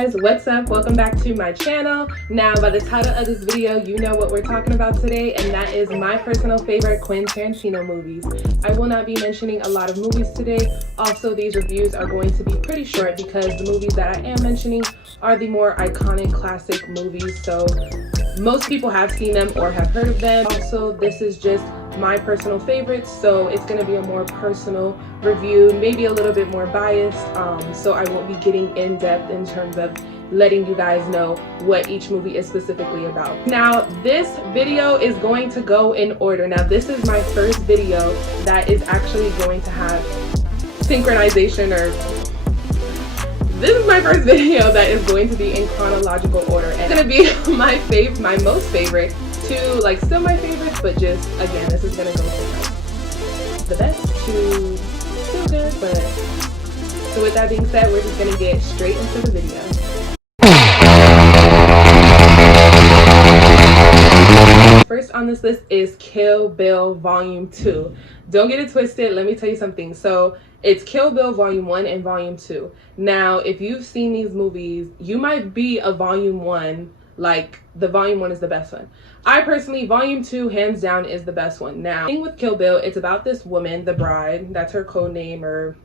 guys, what's up? Welcome back to my channel. Now, by the title of this video, you know what we're talking about today, and that is my personal favorite Quentin Tarantino movies. I will not be mentioning a lot of movies today. Also, these reviews are going to be pretty short because the movies that I am mentioning are the more iconic classic movies, so most people have seen them or have heard of them. Also, this is just my personal favorites, so it's going to be a more personal review, maybe a little bit more biased, so I won't be getting in depth in terms of letting you guys know what each movie is specifically about. Now, this video is going to go in order. Now, this is my first video that is actually going to have synchronization, or this is my first video that is going to be in chronological order, and it's going to be my most favorite to like still my favorites, but just again, this is going to go from like the best to still good. But so with that being said, we're just going to get straight into the video. First on this list is Kill Bill Volume 2. Don't get it twisted, let me tell you something. So it's Kill Bill Volume 1 and Volume 2. Now, if you've seen these movies, you might be a Volume 1, like the Volume 1 is the best one. I personally, Volume 2, hands down, is the best one. Now, the thing with Kill Bill, it's about this woman, the bride, that's her code name or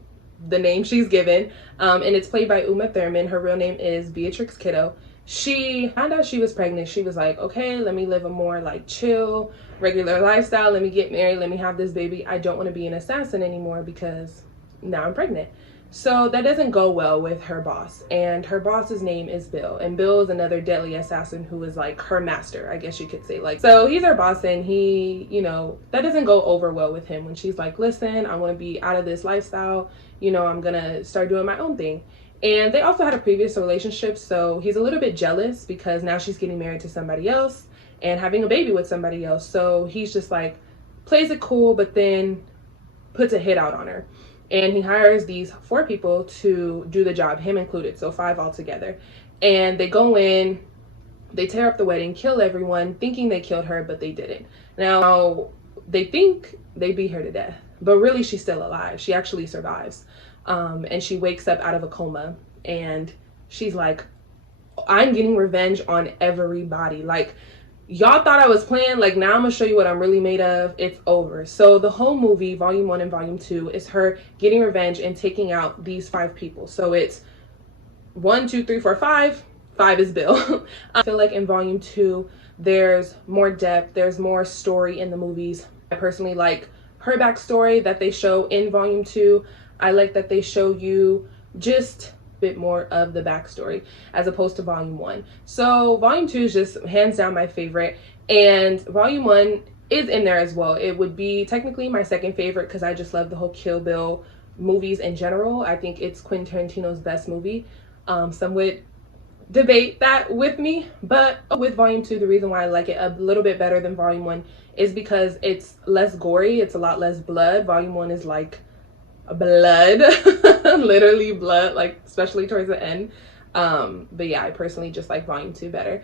the name she's given, and it's played by Uma Thurman. Her real name is Beatrix Kiddo. She found out she was pregnant. She was like, okay, let me live a more like chill, regular lifestyle. Let me get married. Let me have this baby. I don't want to be an assassin anymore because now I'm pregnant. So that doesn't go well with her boss, and her boss's name is Bill, and Bill is another deadly assassin who is like her master, I guess you could say. Like, so he's her boss, and he, you know, that doesn't go over well with him when she's like, listen, I want to be out of this lifestyle, you know, I'm gonna start doing my own thing. And they also had a previous relationship, so he's a little bit jealous because now she's getting married to somebody else and having a baby with somebody else. So he's just like, plays it cool, but then puts a hit out on her. And he hires these 4 people to do the job, him included, so 5 altogether. And they go in, they tear up the wedding, kill everyone, thinking they killed her, but they didn't. Now, they think they beat her to death, but really she's still alive. She actually survives. And she wakes up out of a coma, and she's like, I'm getting revenge on everybody. Like, y'all thought I was playing, like, now I'm gonna show you what I'm really made of. It's over. So the whole movie, Volume 1 and Volume 2, is her getting revenge and taking out these 5 people. So it's 1, 2, 3, 4, 5. 5 is Bill. I feel like in Volume 2, there's more depth, there's more story in the movies. I personally like her backstory that they show in Volume 2. I like that they show you just a bit more of the backstory as opposed to Volume 1. So Volume 2 is just hands down my favorite, and Volume 1 is in there as well. It would be technically my second favorite because I just love the whole Kill Bill movies in general. I think it's Quentin Tarantino's best movie. Some would debate that with me, but with Volume 2, the reason why I like it a little bit better than Volume 1 is because it's less gory. It's a lot less blood. Volume 1 is like blood, literally blood, like especially towards the end. But yeah, I personally just like Volume 2 better.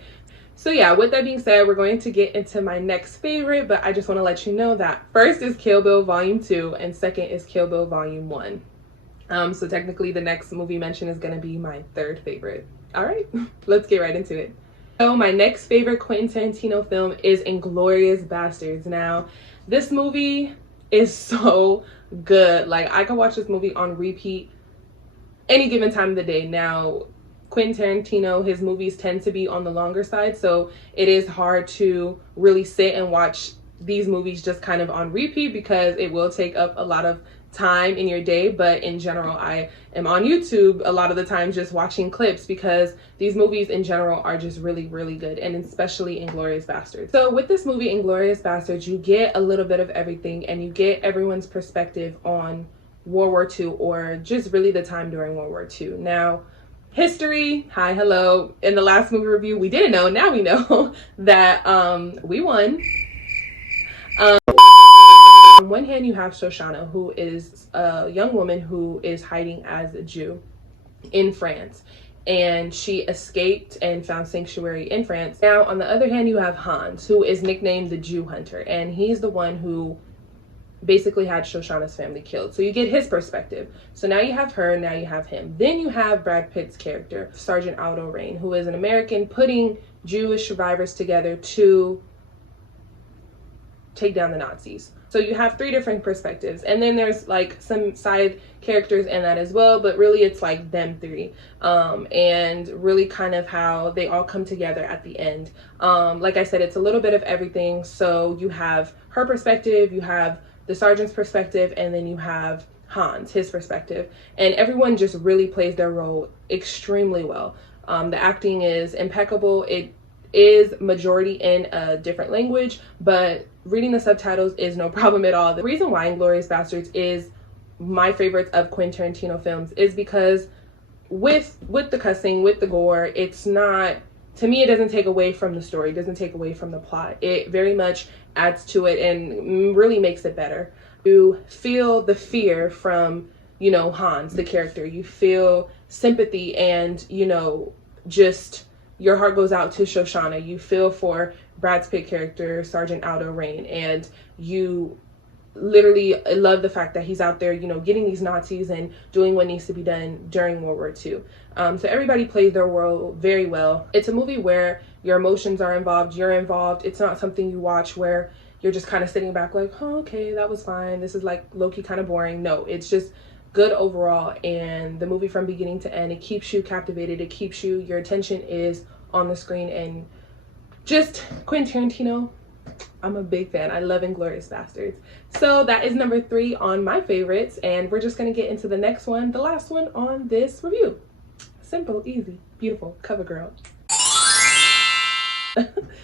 So yeah, with that being said, we're going to get into my next favorite, but I just want to let you know that first is Kill Bill Volume 2 and second is Kill Bill Volume 1. So technically the next movie mentioned is going to be my third favorite. All right, let's get right into it. So my next favorite Quentin Tarantino film is Inglourious Basterds. Now, this movie is so good. Like, I could watch this movie on repeat any given time of the day. Now, Quentin Tarantino, his movies tend to be on the longer side, so it is hard to really sit and watch these movies just kind of on repeat because it will take up a lot of time in your day. But in general, I am on YouTube a lot of the time just watching clips because these movies in general are just really, really good, and especially Inglourious Basterds. So with this movie, Inglourious Basterds, you get a little bit of everything, and you get everyone's perspective on World War II, or just really the time during World War II. Now, history, hi, hello. In the last movie review, we didn't know, now we know that we won. On one hand, you have Shoshana, who is a young woman who is hiding as a Jew in France, and she escaped and found sanctuary in France. Now, on the other hand, you have Hans, who is nicknamed the Jew Hunter, and he's the one who basically had Shoshana's family killed. So you get his perspective. So now you have her, now you have him. Then you have Brad Pitt's character, Sergeant Aldo Rain, who is an American putting Jewish survivors together to take down the Nazis. So you have three different perspectives, and then there's like some side characters in that as well, but really it's like them three, and really kind of how they all come together at the end. Like I said, it's a little bit of everything. So you have her perspective, you have the sergeant's perspective, and then you have Hans, his perspective, and everyone just really plays their role extremely well. The acting is impeccable. It is majority in a different language, but reading the subtitles is no problem at all. The reason why Inglourious Basterds is my favorite of Quentin Tarantino films is because with the cussing, with the gore, it's not, to me, it doesn't take away from the story, it doesn't take away from the plot. It very much adds to it and really makes it better. You feel the fear from, you know, Hans, the character. You feel sympathy and, you know, just your heart goes out to Shoshana. You feel for Brad Pitt character, Sergeant Aldo Rain, and you literally love the fact that he's out there, you know, getting these Nazis and doing what needs to be done during World War II. So everybody plays their role very well. It's a movie where your emotions are involved, you're involved. It's not something you watch where you're just kind of sitting back like, oh, okay, that was fine. This is like low-key kind of boring. No, it's just good overall, and the movie from beginning to end, it keeps you captivated, it keeps you, your attention is on the screen, and just Quentin Tarantino, I'm a big fan. I love Inglourious Basterds. So that is number 3 on my favorites, and we're just gonna get into the next one, the last one on this review. Simple, easy, beautiful, cover girl.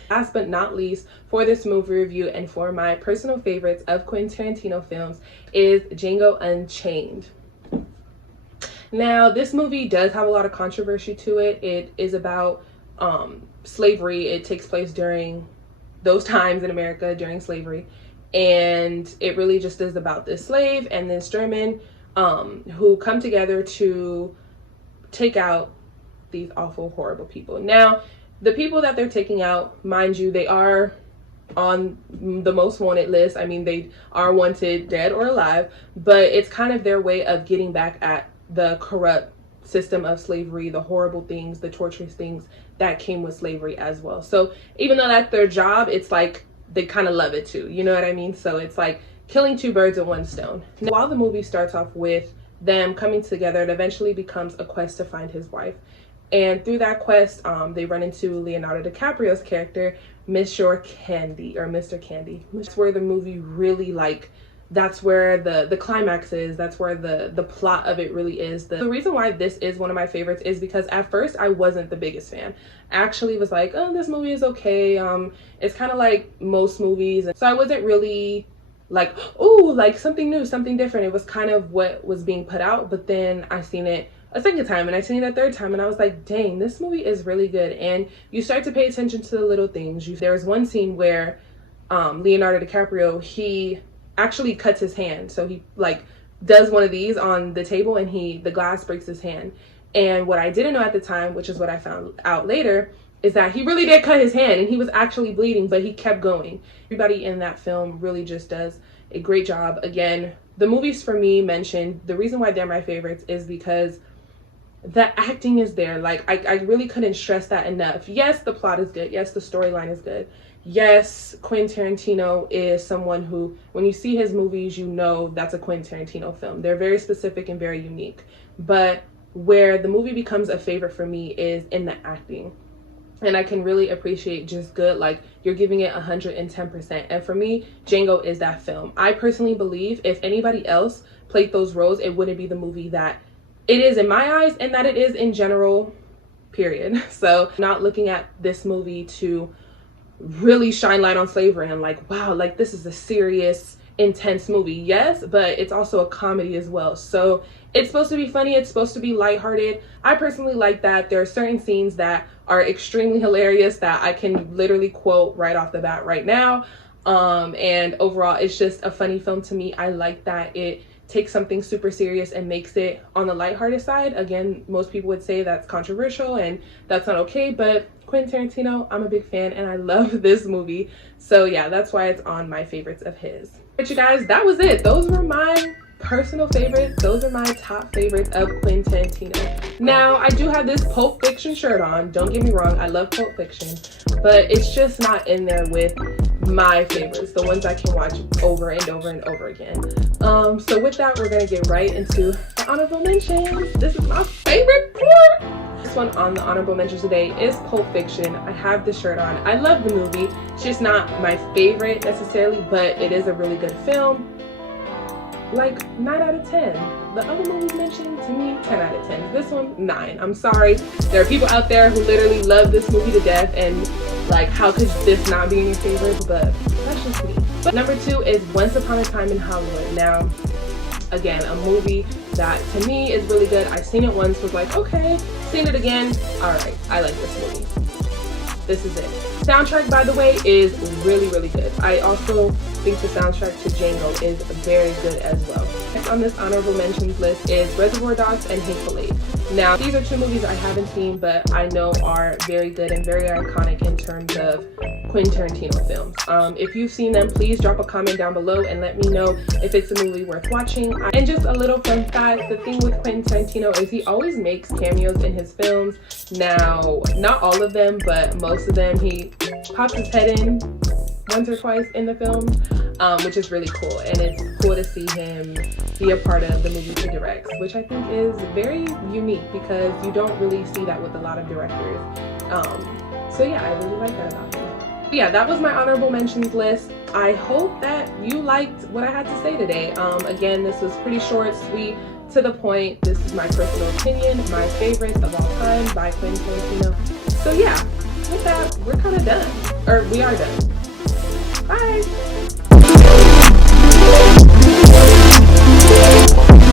Last but not least for this movie review and for my personal favorites of Quentin Tarantino films is Django Unchained. Now, this movie does have a lot of controversy to it. It is about slavery. It takes place during those times in America during slavery, and it really just is about this slave and this German who come together to take out these awful, horrible people. Now, the people that they're taking out, mind you, they are on the most wanted list. I mean, they are wanted dead or alive, but it's kind of their way of getting back at the corrupt system of slavery, the horrible things, the torturous things that came with slavery as well. So even though that's their job, it's like they kind of love it too, you know what I mean? So it's like killing 2 birds with 1 stone. Now, while the movie starts off with them coming together, it eventually becomes a quest to find his wife. And through that quest, they run into Leonardo DiCaprio's character, Mr. Candy. That's where the movie really, like, that's where the climax is. That's where the plot of it really is. The reason why this is one of my favorites is because at first I wasn't the biggest fan. I actually was like, oh, this movie is okay. It's kind of like most movies. And so I wasn't really like, oh, like something new, something different. It was kind of what was being put out. But then I seen it a second time and I seen it a third time and I was like, dang, this movie is really good. And you start to pay attention to the little things. There was one scene where Leonardo DiCaprio, he actually cuts his hand. So he like does one of these on the table and the glass breaks his hand. And what I didn't know at the time, which is what I found out later, is that he really did cut his hand and he was actually bleeding, but he kept going. Everybody in that film really just does a great job. Again, the movies for me mentioned, the reason why they're my favorites is because the acting is there. Like I really couldn't stress that enough. Yes, the plot is good. Yes, the storyline is good. Yes, Quentin Tarantino is someone who, when you see his movies, you know that's a Quentin Tarantino film. They're very specific and very unique. But where the movie becomes a favorite for me is in the acting. And I can really appreciate just good, like you're giving it 110%. And for me, Django is that film. I personally believe if anybody else played those roles, it wouldn't be the movie that it is in my eyes and that it is in general, period. So not looking at this movie to really shine light on slavery and like, wow, like this is a serious, intense movie. Yes, but it's also a comedy as well. So it's supposed to be funny. It's supposed to be lighthearted. I personally like that. There are certain scenes that are extremely hilarious that I can literally quote right off the bat right now. And overall, it's just a funny film to me. I like that it takes something super serious and makes it on the lighthearted side. Again, most people would say that's controversial and that's not okay, but Quentin Tarantino, I'm a big fan and I love this movie. So yeah, that's why it's on my favorites of his. But you guys, that was it. Those were my personal favorites. Those are my top favorites of Quentin Tarantino. Now, I do have this Pulp Fiction shirt on. Don't get me wrong, I love Pulp Fiction, but it's just not in there with my favorites, the ones I can watch over and over and over again. So with that, we're gonna get right into the honorable mentions. This is my favorite part. This one on the honorable mentions today is Pulp Fiction. I have the shirt on. I love the movie. It's just not my favorite necessarily, but it is a really good film. Like 9 out of 10. The other movies mentioned, to me, 10 out of 10. This one, 9. I'm sorry. There are people out there who literally love this movie to death, and like, how could this not be in your favorites? But that's just me. But number 2 is Once Upon a Time in Hollywood. Now, again, a movie that to me is really good. I've seen it once, was like, okay. Seen it again. All right, I like this movie. This is it. Soundtrack, by the way, is really, really good. I also think the soundtrack to Django is very good as well. Next on this honorable mentions list is Reservoir Dogs and Hateful Eight. Now, these are 2 movies I haven't seen, but I know are very good and very iconic in terms of Quentin Tarantino films. If you've seen them, please drop a comment down below and let me know if it's a movie worth watching. And just a little fun fact, the thing with Quentin Tarantino is he always makes cameos in his films. Now, not all of them, but most of them, he pops his head in once or twice in the film, which is really cool. And it's cool to see him be a part of the movie he directs, which I think is very unique because you don't really see that with a lot of directors. So yeah, I really like that about him. But yeah, that was my honorable mentions list. I hope that you liked what I had to say today. Again, this was pretty short, sweet, to the point. This is my personal opinion, my favorites of all time by Quentin Tarantino. So yeah, with that, we're kind of done. Or we are done. Bye!